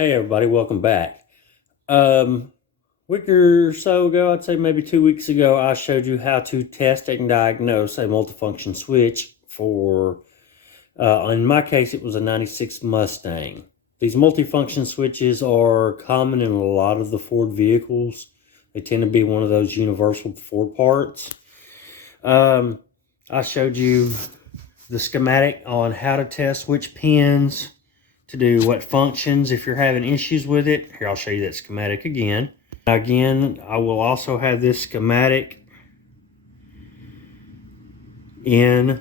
Hey everybody, welcome back. Week or so ago, I'd say maybe 2 weeks ago, I showed you how to test and diagnose a multifunction switch for, in my case, it was a 96 Mustang. These multifunction switches are common in a lot of the Ford vehicles. They tend to be one of those universal Ford parts. I showed you the schematic on how to test which pins to do what functions if you're having issues with it. Here, I'll show you that schematic again. Again, I will also have this schematic in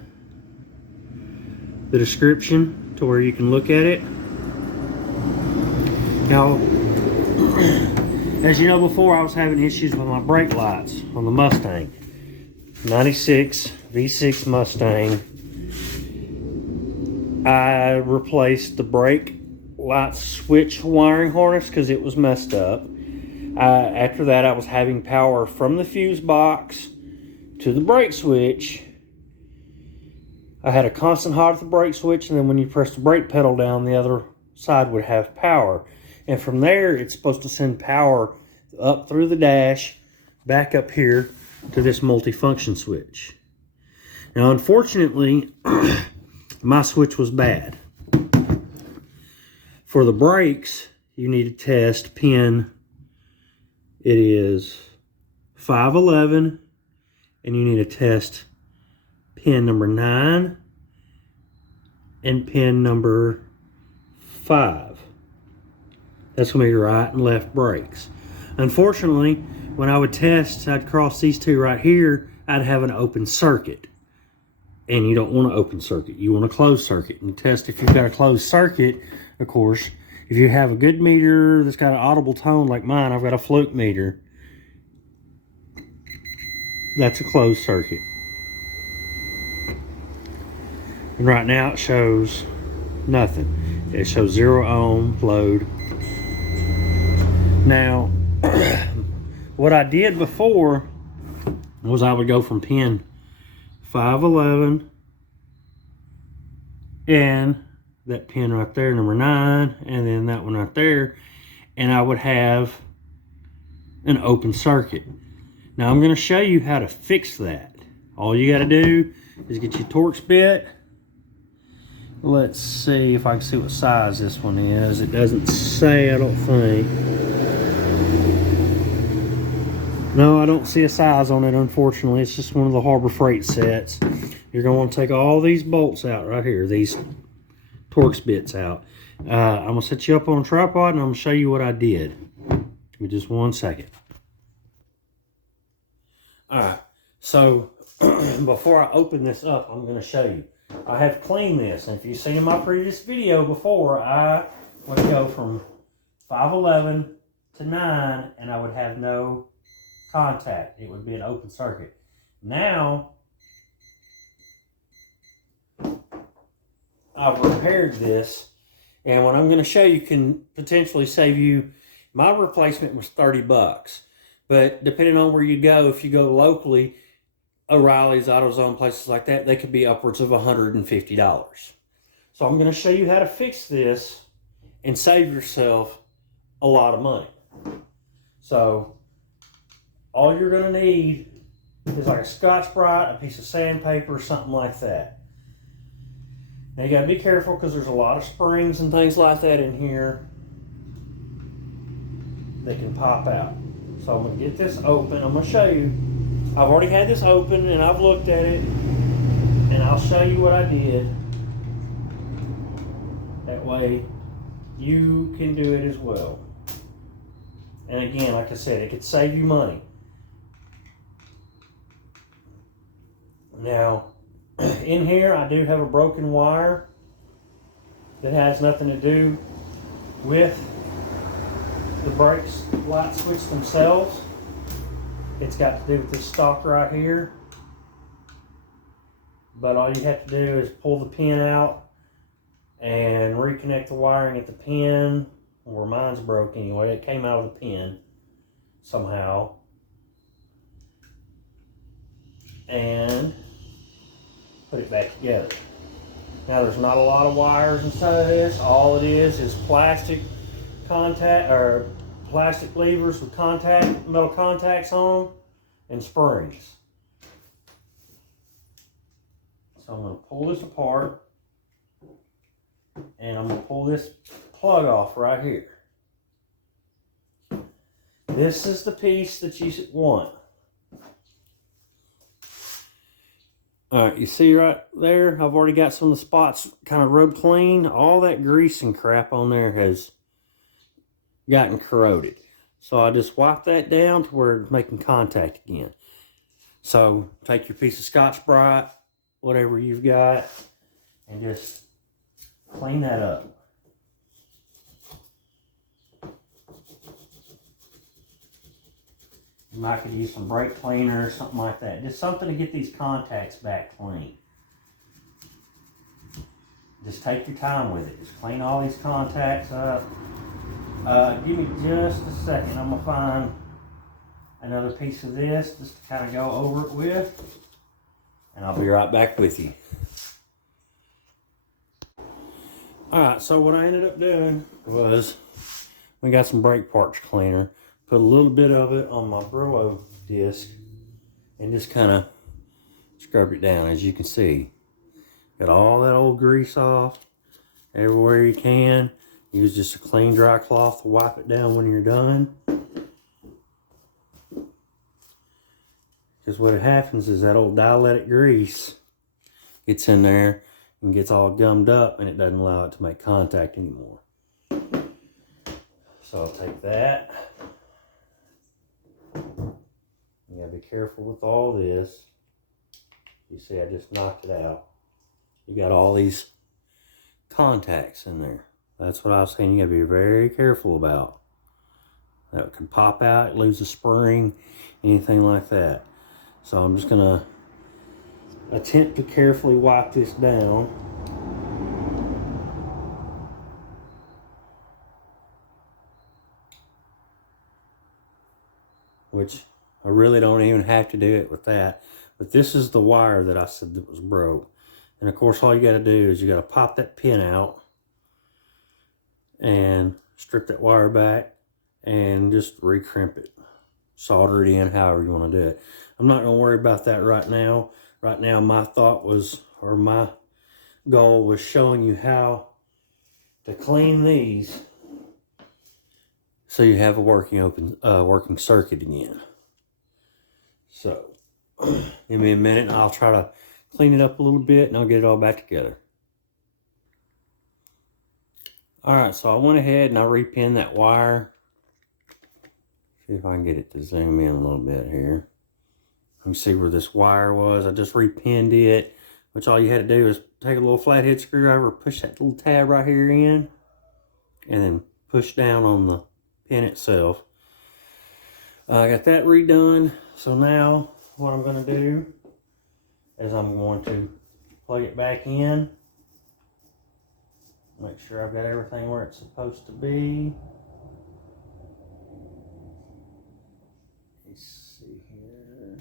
the description to where you can look at it. Now, as you know, before I was having issues with my brake lights on the Mustang. 96 V6 Mustang. I replaced the brake light switch wiring harness because it was messed up. After that, I was having power from the fuse box to the brake switch. I had a constant hot at the brake switch, and then when you press the brake pedal down, the other side would have power. And from there, it's supposed to send power up through the dash, back up here to this multifunction switch. Now, unfortunately, my switch was bad. For the brakes, you need to test pin, it is 511, and you need to test pin number 9 and pin number 5. That's going to be your right and left brakes. Unfortunately, when I would test, I'd cross these two right here, I'd have an open circuit. And you don't want an open circuit. You want a closed circuit. And test if you've got a closed circuit, of course. If you have a good meter that's got an audible tone like mine, I've got a fluke meter. That's a closed circuit. And right now it shows nothing. It shows 0 ohm load. Now, what I did before was I would go from pin 511 and that pin right there, number 9, and then that one right there, and I would have an open circuit. Now I'm going to show you how to fix that. All you got to do is get your Torx bit. Let's see if I can see what size this one is. It doesn't say, I don't think. No, I don't see a size on it, unfortunately. It's just one of the Harbor Freight sets. You're going to want to take all these bolts out right here, these Torx bits out. I'm going to set you up on a tripod and I'm going to show you what I did. Give me just 1 second. Alright, so before I open this up, I'm going to show you. I have cleaned this, and if you've seen my previous video before, I would go from 511 to 9 and I would have no contact. It would be an open circuit. Now I've repaired this, and what I'm going to show you can potentially save you. My replacement was 30 bucks, but depending on where you go, if you go locally, O'Reilly's, AutoZone, places like that, they could be upwards of $150. So I'm going to show you how to fix this and save yourself a lot of money. So all you're going to need is like a Scotch-Brite, a piece of sandpaper, something like that. Now you got to be careful because there's a lot of springs and things like that in here that can pop out. So I'm going to get this open. I'm going to show you. I've already had this open and I've looked at it, and I'll show you what I did. That way you can do it as well. And again, like I said, it could save you money. Now, in here I do have a broken wire that has nothing to do with the brakes light switch themselves. It's got to do with this stock right here. But all you have to do is pull the pin out and reconnect the wiring at the pin, where mine's broke anyway. It came out of the pin somehow. And put it back together. Now there's not a lot of wires inside of this. All it is plastic contact or plastic levers with metal contacts on and springs. So I'm going to pull this apart and I'm going to pull this plug off right here. This is the piece that you want. Alright, you see right there, I've already got some of the spots kind of rubbed clean. All that grease and crap on there has gotten corroded. So I just wipe that down to where it's making contact again. So take your piece of Scotch-Brite, whatever you've got, and just clean that up. You might could use some brake cleaner or something like that. Just something to get these contacts back clean. Just take your time with it. Just clean all these contacts up. Give me just a second. I'm going to find another piece of this just to kind of go over it with. And I'll be right back with you. Alright, so what I ended up doing was we got some brake parts cleaner. Put a little bit of it on my Brillo disc and just kind of scrubbed it down. As you can see, got all that old grease off everywhere you can. Use just a clean dry cloth to wipe it down when you're done. Because what happens is that old dielectric grease gets in there and gets all gummed up and it doesn't allow it to make contact anymore. So I'll take that. You gotta be careful with all this. You see, I just knocked it out. You got all these contacts in there. That's what I was saying. You gotta be very careful about. That can pop out, lose a spring, anything like that. So I'm just gonna attempt to carefully wipe this down. Which I really don't even have to do it with that. But this is the wire that I said that was broke. And of course all you got to do is you got to pop that pin out and strip that wire back and just recrimp it. Solder it in however you want to do it. I'm not going to worry about that right now. Right now my thought was, or my goal was showing you how to clean these so you have a working circuit again. So give me a minute and I'll try to clean it up a little bit and I'll get it all back together. Alright, so I went ahead and I repinned that wire. See if I can get it to zoom in a little bit here. You can see where this wire was. I just repinned it, which all you had to do is take a little flathead screwdriver, push that little tab right here in, and then push down on the pin itself. I got that redone. So now what I'm going to do is I'm going to plug it back in. Make sure I've got everything where it's supposed to be. Let's see here.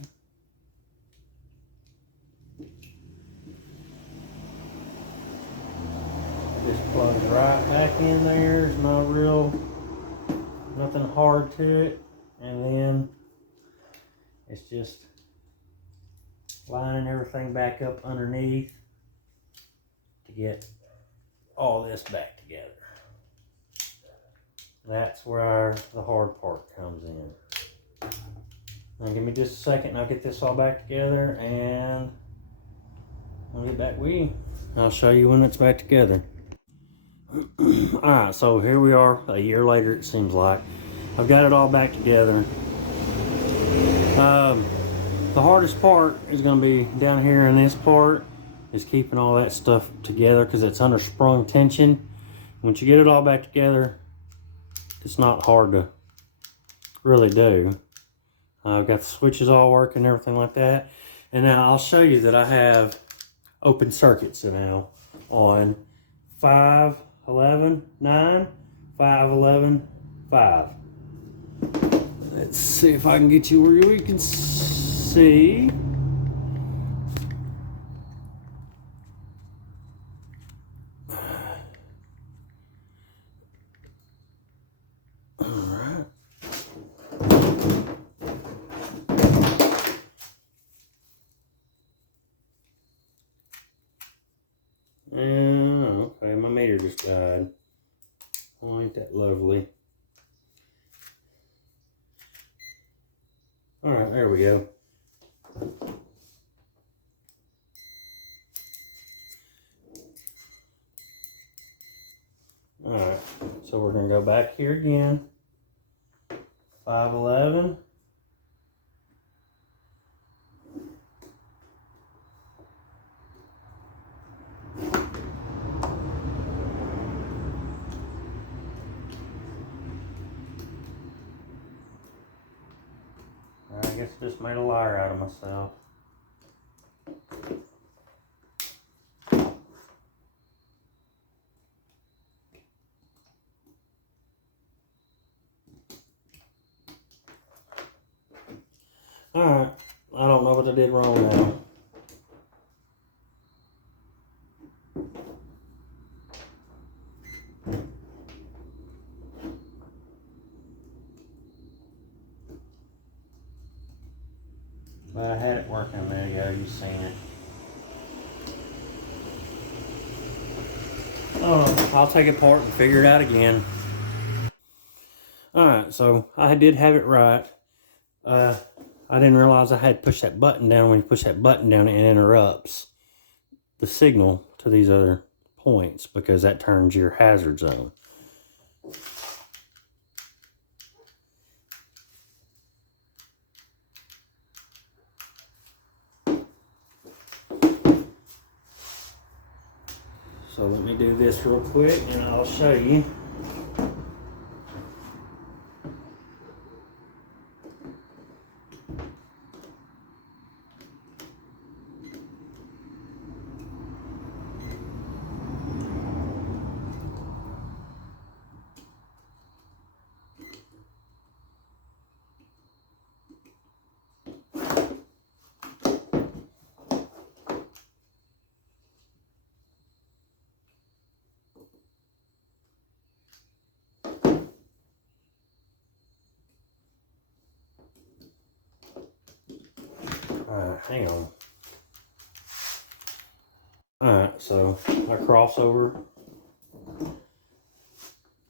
Just plug it right back in there. There's nothing hard to it. And then it's just lining everything back up underneath to get all this back together. That's where the hard part comes in. Now give me just a second and I'll get this all back together and I'll get back with you. I'll show you when it's back together. Alright, so here we are a year later, it seems like. I've got it all back together. The hardest part is going to be down here in this part, is keeping all that stuff together because it's under sprung tension. Once you get it all back together, it's not hard to really do. I've got the switches all working and everything like that. And now I'll show you that I have open circuits now on 5, 11, 9, 5, 11, 5. Let's see if I can get you where we can see. just died. Oh, ain't that lovely? All right, there we go. All right, so we're gonna go back here again. 511. I guess I just made a liar out of myself. Alright, I don't know what I did wrong now. But I had it working a minute ago, you've seen it. Oh, I'll take it apart and figure it out again. Alright, so I did have it right. I didn't realize I had to push that button down. When you push that button down, it interrupts the signal to these other points because that turns your hazard zone. So let me do this real quick and I'll show you. Hang on. Alright, so I cross over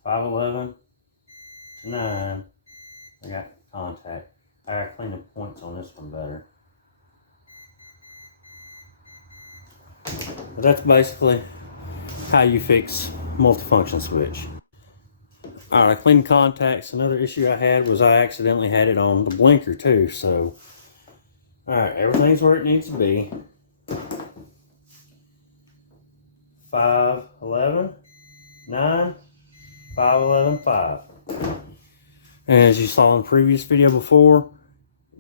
511 to 9. I got contact. I gotta clean the points on this one better. But that's basically how you fix multifunction switch. Alright, I cleaned contacts. Another issue I had was I accidentally had it on the blinker too, so alright, everything's where it needs to be. 511, 9, 511, 5. And as you saw in the previous video before,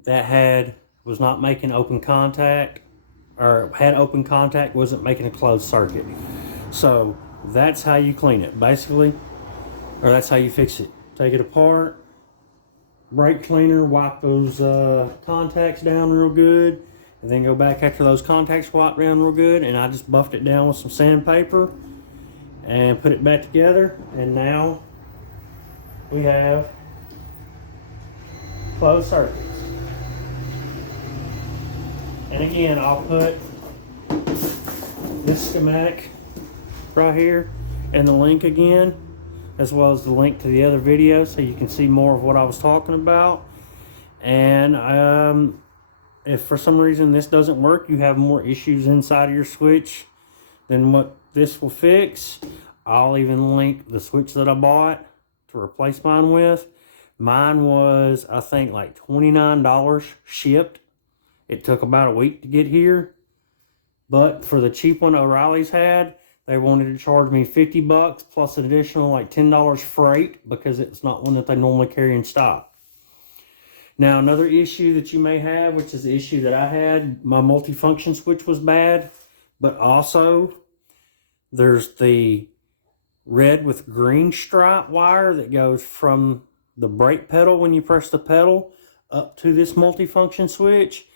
that was not making open contact, or had open contact, wasn't making a closed circuit. So that's how you clean it, basically, or that's how you fix it. Take it apart, brake cleaner, wipe those contacts down real good, and then go back after those contacts wiped down real good, and I just buffed it down with some sandpaper and put it back together, and now we have closed circuits. And again, I'll put this schematic right here and the link again, as well as the link to the other video, so you can see more of what I was talking about. And if for some reason this doesn't work, you have more issues inside of your switch than what this will fix, I'll even link the switch that I bought to replace mine with. Mine was, I think, like $29 shipped. It took about a week to get here. But for the cheap one O'Reilly's had, they wanted to charge me $50 plus an additional like $10 freight because it's not one that they normally carry in stock. Now, another issue that you may have, which is the issue that I had, my multifunction switch was bad, but also there's the red with green stripe wire that goes from the brake pedal when you press the pedal up to this multifunction switch.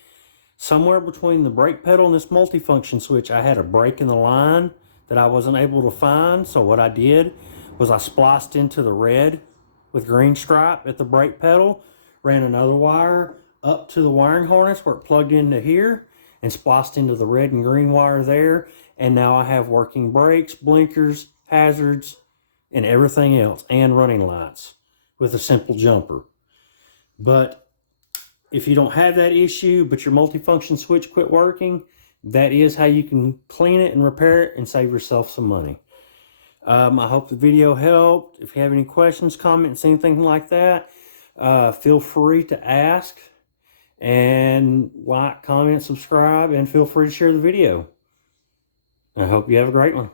Somewhere between the brake pedal and this multifunction switch, I had a break in the line that I wasn't able to find. So what I did was I spliced into the red with green stripe at the brake pedal, ran another wire up to the wiring harness where it plugged into here, and spliced into the red and green wire there. And now I have working brakes, blinkers, hazards, and everything else, and running lights with a simple jumper. But if you don't have that issue, but your multifunction switch quit working, that is how you can clean it and repair it and save yourself some money. I hope the video helped. If you have any questions, comments, anything like that, feel free to ask, and like, comment, subscribe, and feel free to share the video. I hope you have a great one.